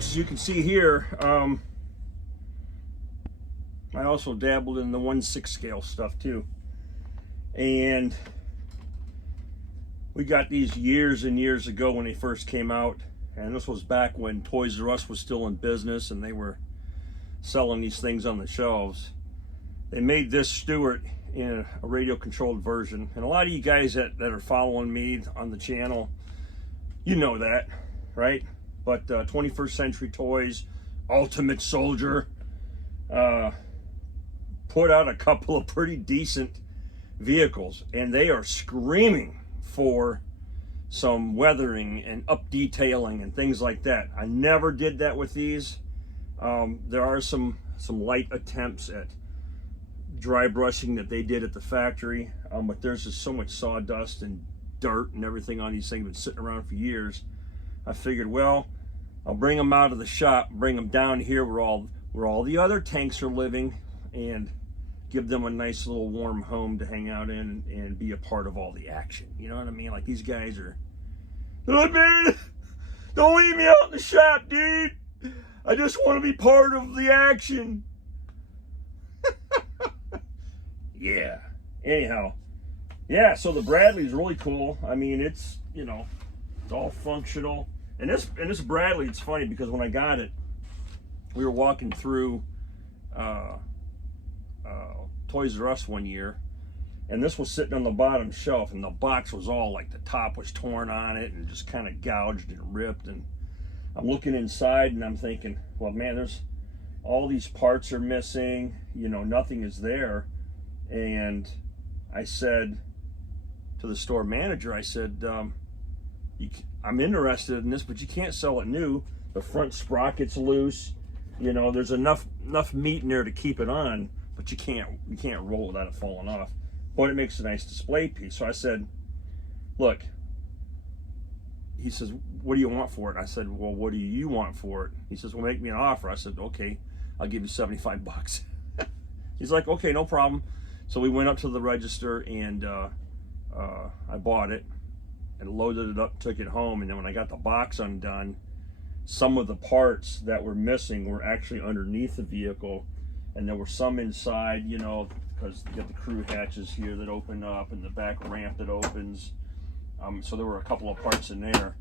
folks, as you can see here, I also dabbled in the 1/6 scale stuff too. And we got these years and years ago when they first came out. And this was back when Toys R Us was still in business and they were selling these things on the shelves. They made this Stuart in a radio controlled version. And a lot of you guys that are following me on the channel, you know that, right? But 21st Century Toys, Ultimate Soldier, put out a couple of pretty decent vehicles, and they are screaming for some weathering and up detailing and things like that. I never did that with these. There are some light attempts at dry brushing that they did at the factory, but there's just so much sawdust and dirt and everything on these things been sitting around for years. I figured, well, I'll bring them out of the shop, bring them down here where all the other tanks are living, and give them a nice little warm home to hang out in and be a part of all the action. You know what I mean? Like, these guys are, oh man, don't leave me out in the shop, dude. I just want to be part of the action. Yeah. Anyhow, yeah, so the Bradley's really cool. I mean, it's, you know, it's all functional. And this Bradley, it's funny because when I got it, we were walking through Toys R Us one year, and this was sitting on the bottom shelf, and the box was all like, the top was torn on it and just kind of gouged and ripped. And I'm looking inside and I'm thinking, well, man, there's all these parts are missing, you know, nothing is there. And I said to the store manager, I said, I'm interested in this, but you can't sell it new. The front sprocket's loose. You know, there's enough meat in there to keep it on, but you can't roll without it falling off. But it makes a nice display piece. So I said, look, he says, what do you want for it? I said, well, what do you want for it? He says, well, make me an offer. I said, okay, I'll give you 75 bucks. He's like, okay, no problem. So we went up to the register and I bought it and loaded it up, took it home. And then when I got the box undone, some of the parts that were missing were actually underneath the vehicle, and there were some inside, you know, because you got the crew hatches here that open up and the back ramp that opens. So there were a couple of parts in there.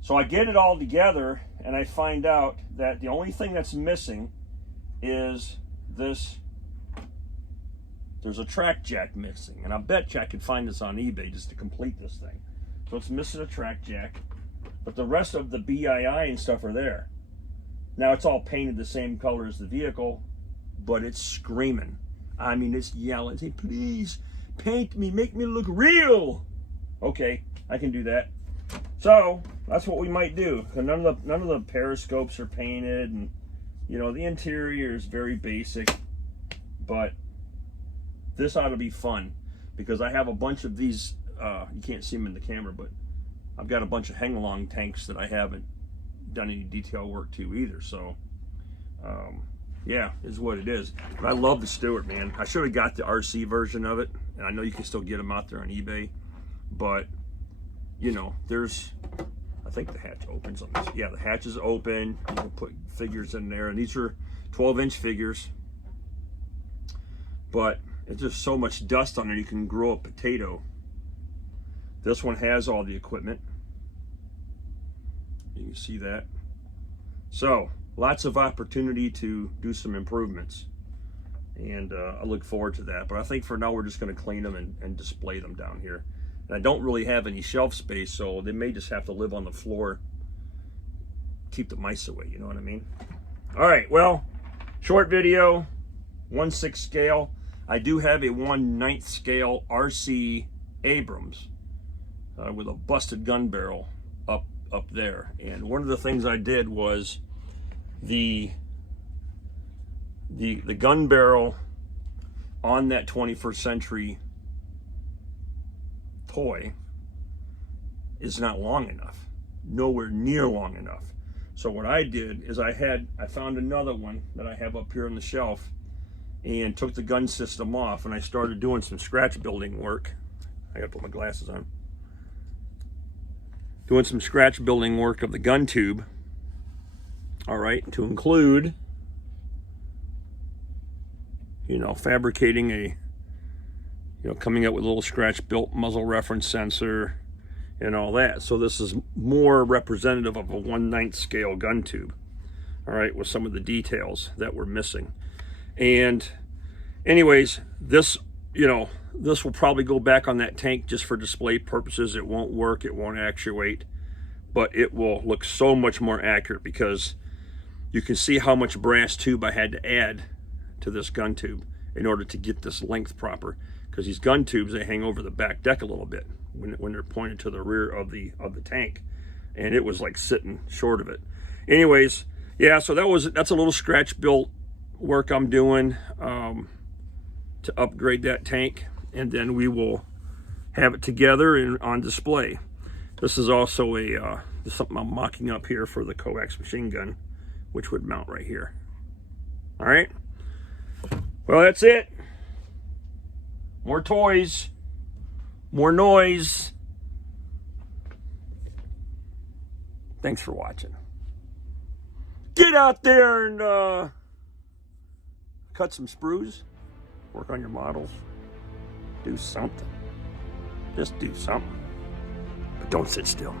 So I get it all together and I find out that the only thing that's missing is this. There's a track jack missing, and I bet you I could find this on eBay just to complete this thing. So it's missing a track jack, but the rest of the BII and stuff are there. Now it's all painted the same color as the vehicle, but it's screaming. I mean, it's yelling, say, please paint me, make me look real. Okay, I can do that. So that's what we might do. None of the periscopes are painted, and you know, the interior is very basic, but this ought to be fun because I have a bunch of these. You can't see them in the camera, but I've got a bunch of hang-along tanks that I haven't done any detail work to either. So, yeah, is what it is. But I love the Stuart, man. I should have got the RC version of it, and I know you can still get them out there on eBay. But, you know, I think the hatch opens on this. Yeah, the hatch is open. You can put figures in there, and these are 12-inch figures. But it's just so much dust on it, you can grow a potato. This one has all the equipment. You can see that. So, lots of opportunity to do some improvements. And I look forward to that. But I think for now we're just going to clean them and display them down here. And I don't really have any shelf space, so they may just have to live on the floor. Keep the mice away, you know what I mean? All right, well, short video, 1/6 scale. I do have a 1/9 scale RC Abrams with a busted gun barrel up there. And one of the things I did was the gun barrel on that 21st Century toy is not long enough, nowhere near long enough. So what I did is I found another one that I have up here on the shelf and took the gun system off, and I started doing some scratch building work. I gotta put my glasses on. Doing some scratch building work of the gun tube, All right, to include, you know, fabricating a, you know, coming up with a little scratch-built muzzle reference sensor and all that. So this is more representative of a 1/9 scale gun tube, all right, with some of the details that we're missing. And anyways, this, you know, this will probably go back on that tank just for display purposes. It won't work, it won't actuate, but it will look so much more accurate because you can see how much brass tube I had to add to this gun tube in order to get this length proper. Because these gun tubes, they hang over the back deck a little bit when they're pointed to the rear of the tank, and it was like sitting short of it. Anyways, yeah, so that's a little scratch built work I'm doing to upgrade that tank, and then we will have it together and on display. This is also a something I'm mocking up here for the coax machine gun, which would mount right here. All right, well, that's it. More toys, more noise. Thanks for watching. Get out there and cut some sprues, work on your models, do something. Just do something, but don't sit still.